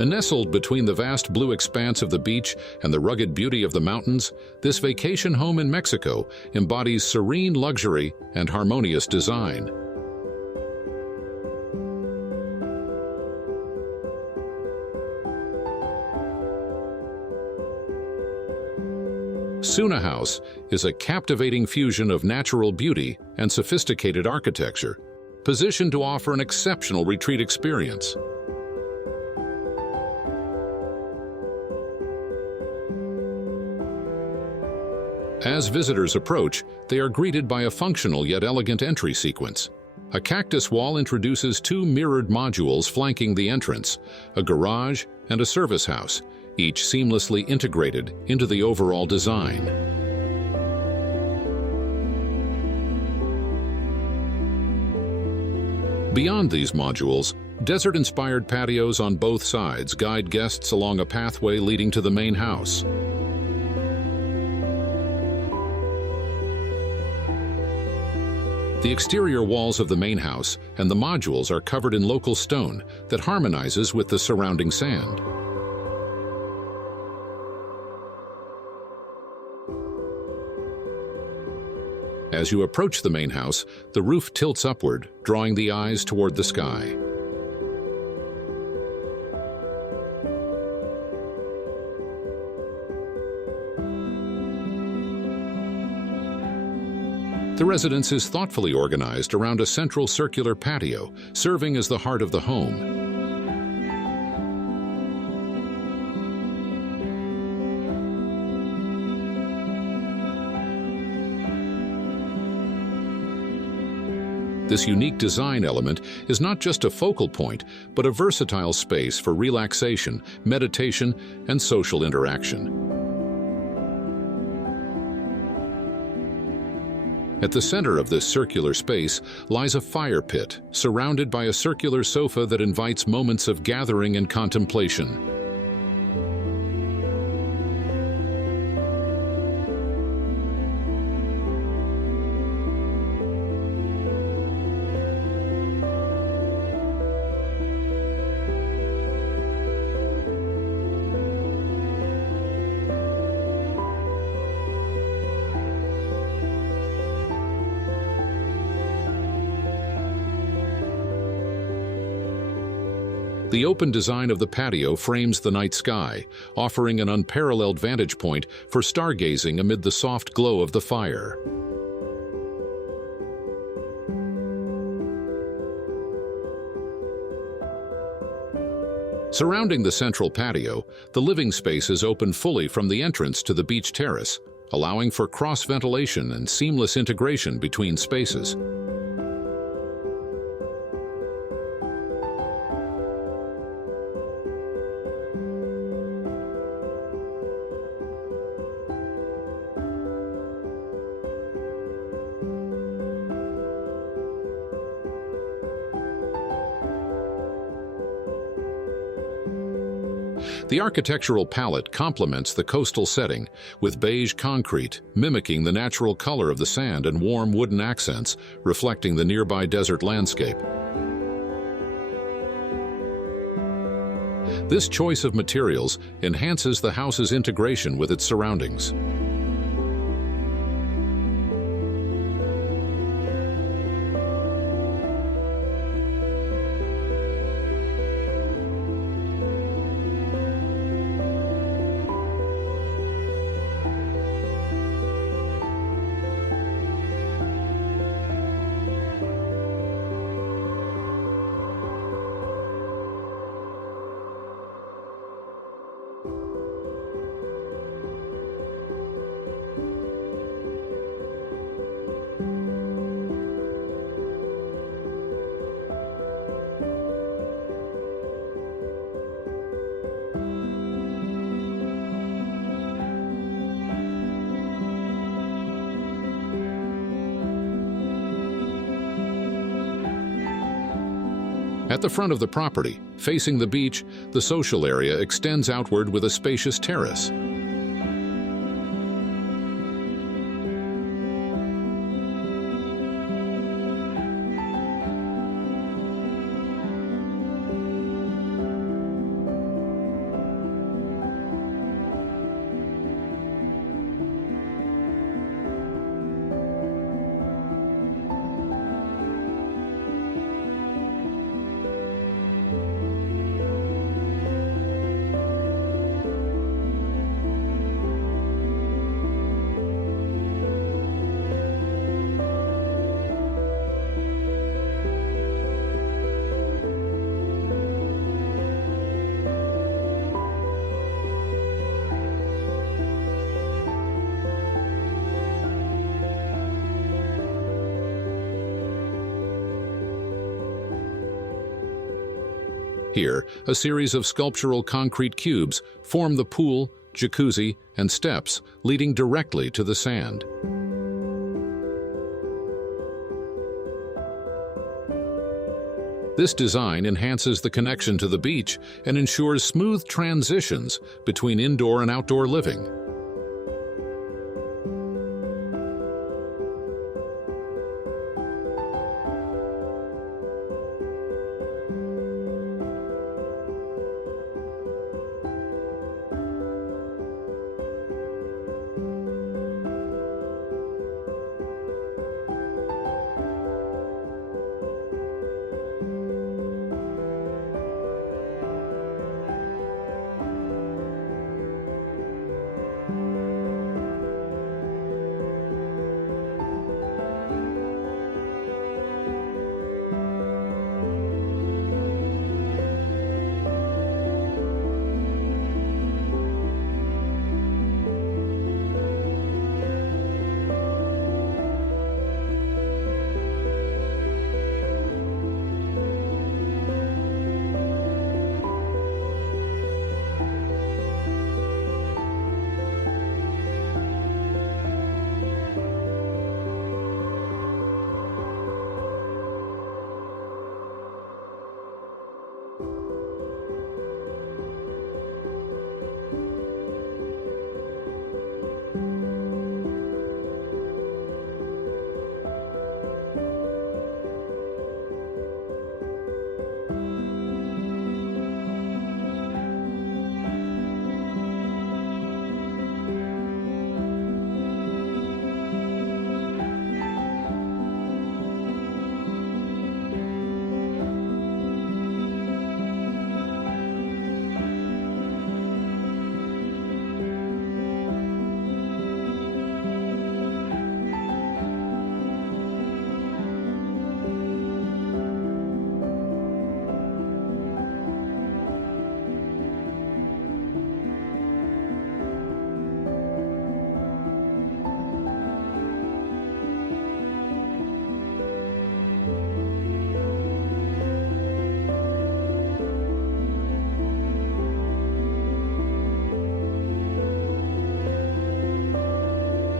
And nestled between the vast blue expanse of the beach and the rugged beauty of the mountains, this vacation home in Mexico embodies serene luxury and harmonious design. Suna House is a captivating fusion of natural beauty and sophisticated architecture, positioned to offer an exceptional retreat experience. As visitors approach, they are greeted by a functional yet elegant entry sequence. A cactus wall introduces two mirrored modules flanking the entrance, a garage and a service house, each seamlessly integrated into the overall design. Beyond these modules, desert-inspired patios on both sides guide guests along a pathway leading to the main house. The exterior walls of the main house and the modules are covered in local stone that harmonizes with the surrounding sand. As you approach the main house, the roof tilts upward, drawing the eyes toward the sky. The residence is thoughtfully organized around a central circular patio, serving as the heart of the home. This unique design element is not just a focal point, but a versatile space for relaxation, meditation, and social interaction. At the center of this circular space lies a fire pit, surrounded by a circular sofa that invites moments of gathering and contemplation. The open design of the patio frames the night sky, offering an unparalleled vantage point for stargazing amid the soft glow of the fire. Surrounding the central patio, the living space is open fully from the entrance to the beach terrace, allowing for cross-ventilation and seamless integration between spaces. The architectural palette complements the coastal setting, with beige concrete mimicking the natural color of the sand and warm wooden accents reflecting the nearby desert landscape. This choice of materials enhances the house's integration with its surroundings. At the front of the property, facing the beach, the social area extends outward with a spacious terrace. Here, a series of sculptural concrete cubes form the pool, jacuzzi, and steps leading directly to the sand. This design enhances the connection to the beach and ensures smooth transitions between indoor and outdoor living.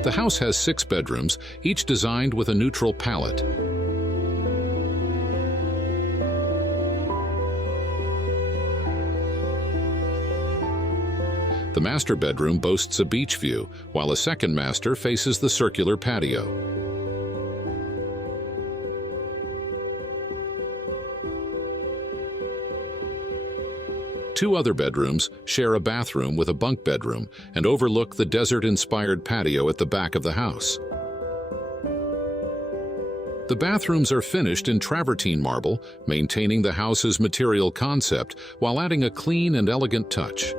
The house has 6 bedrooms, each designed with a neutral palette. The master bedroom boasts a beach view, while a second master faces the circular patio. Two other bedrooms share a bathroom with a bunk bedroom and overlook the desert-inspired patio at the back of the house. The bathrooms are finished in travertine marble, maintaining the house's material concept while adding a clean and elegant touch.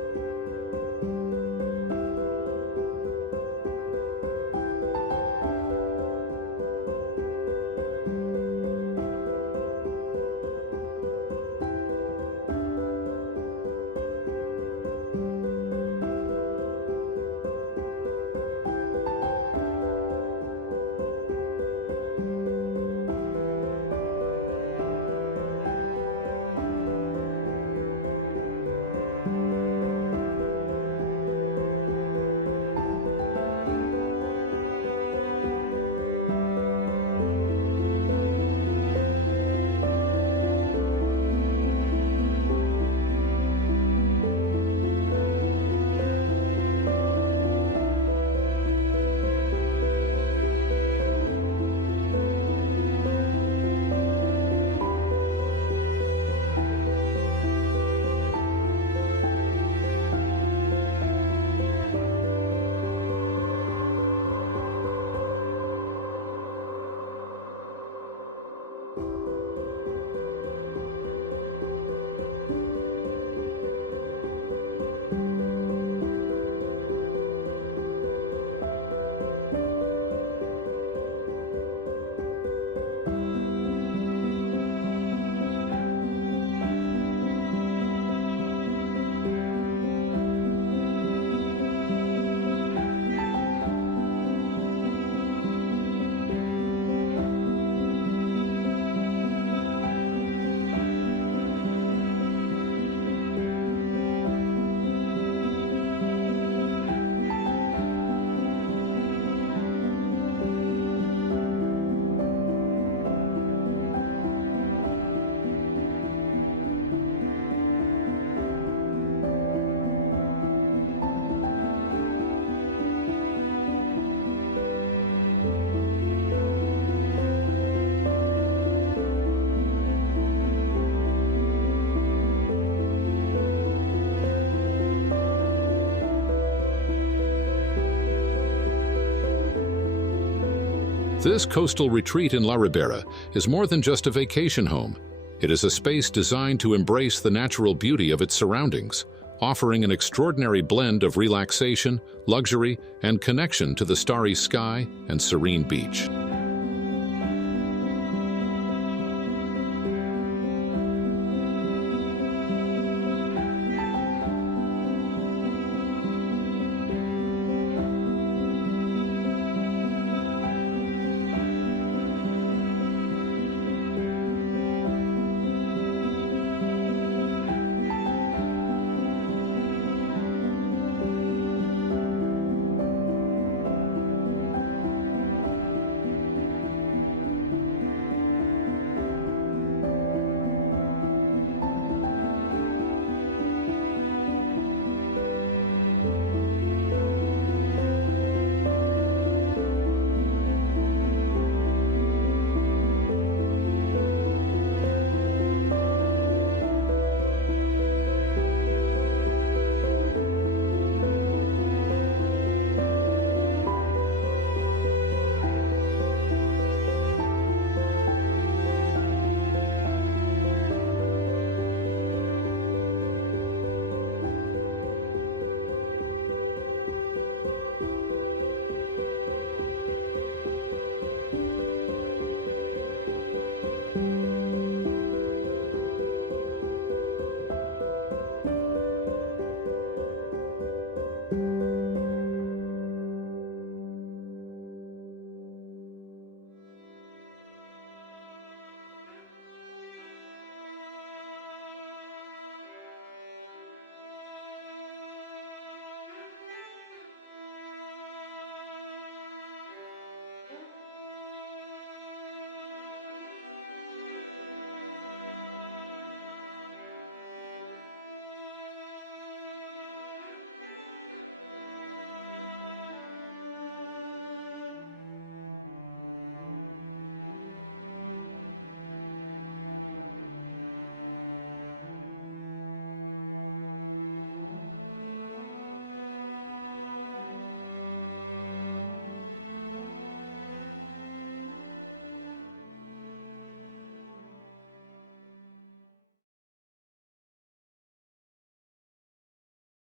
This coastal retreat in La Ribera is more than just a vacation home. It is a space designed to embrace the natural beauty of its surroundings, offering an extraordinary blend of relaxation, luxury, and connection to the starry sky and serene beach.